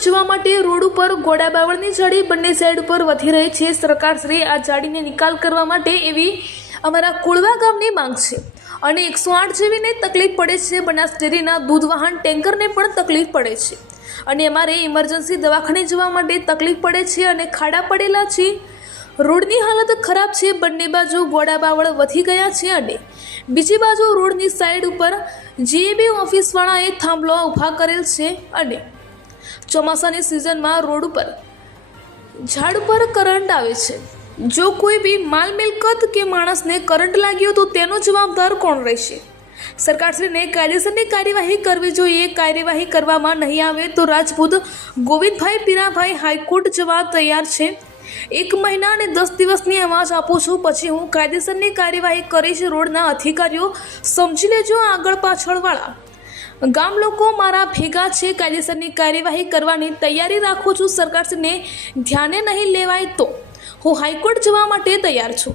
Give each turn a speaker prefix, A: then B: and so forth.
A: જવા માટે રોડ ઉપર ઘોડા બાવળની જાળી બંને સાઈડ ઉપર વધી રહી છે. સરકારશ્રી આ જાળીને નિકાલ કરવા માટે એવી અમારા કુળવા ગામની માંગ છે. અને એકસો આઠ જેવીને તકલીફ પડે છે. બનાસ ડેરીના દૂધ વાહન ટેન્કરને પણ તકલીફ પડે છે. અને અમારે ઇમરજન્સી દવાખાને જવા માટે તકલીફ પડે છે અને ખાડા પડેલા છે. રોડની હાલત ખરાબ છે. બંને બાજુ ગોડા બાવળ વધી ગયા છે અને બીજી બાજુ રોડની સાઈડ ઉપર જીએબી ઓફિસવાળાએ થાંભલો ઊભા કરેલ છે અને ચોમાસાની સિઝનમાં રોડ ઉપર ઝાડ ઉપર કરંટ આવે છે. જો કોઈ બી માલ મિલકત કે માણસને કરંટ લાગ્યો તો તેનો જવાબદાર કોણ રહેશે? સરકારશ્રીને કાયદેસરની કાર્યવાહી કરવી જોઈએ. કાર્યવાહી કરવામાં નહીં આવે તો રાજપૂત ગોવિંદભાઈ પીરાભાઈ હાઈકોર્ટ જવા તૈયાર છે. એક મહિના અને દસ દિવસની અવાજ આપું છું. પછી હું કાયદેસરની કાર્યવાહી કરીશ રોડના અધિકારીઓ. સમજી લેજો આગળ પાછળવાળા. ગામ લોકો મારા ભેગા છે, કાયદેસરની કાર્યવાહી કરવાની તૈયારી રાખું છું સરકારશ્રીને. ધ્યાને નહીં લેવાય તો. હું હાઈકોર્ટ જવા માટે તૈયાર છું.